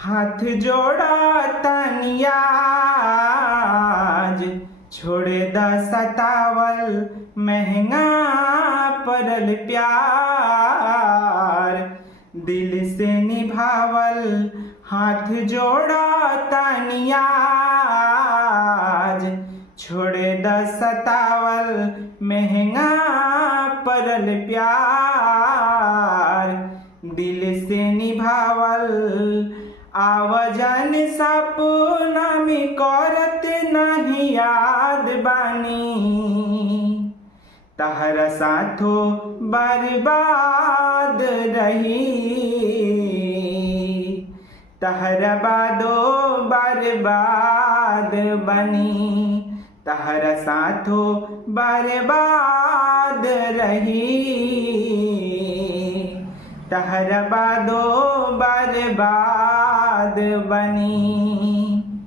हाथ जोड़ा तनियाज छोड़े द सतावल महंगा पड़ल प्यार दिल से निभावल हाथ जोड़ा तनियाज छोड़े द सतावल महंगा पड़ल प्यार दिल से निभावल आवाजन सपना में करत नहीं याद बानी तहरा साथो बर्बाद रही तहरा बादो बर्बाद बनी तहरा साथो बर्बाद रही तहरा बादो बर्बाद बनी।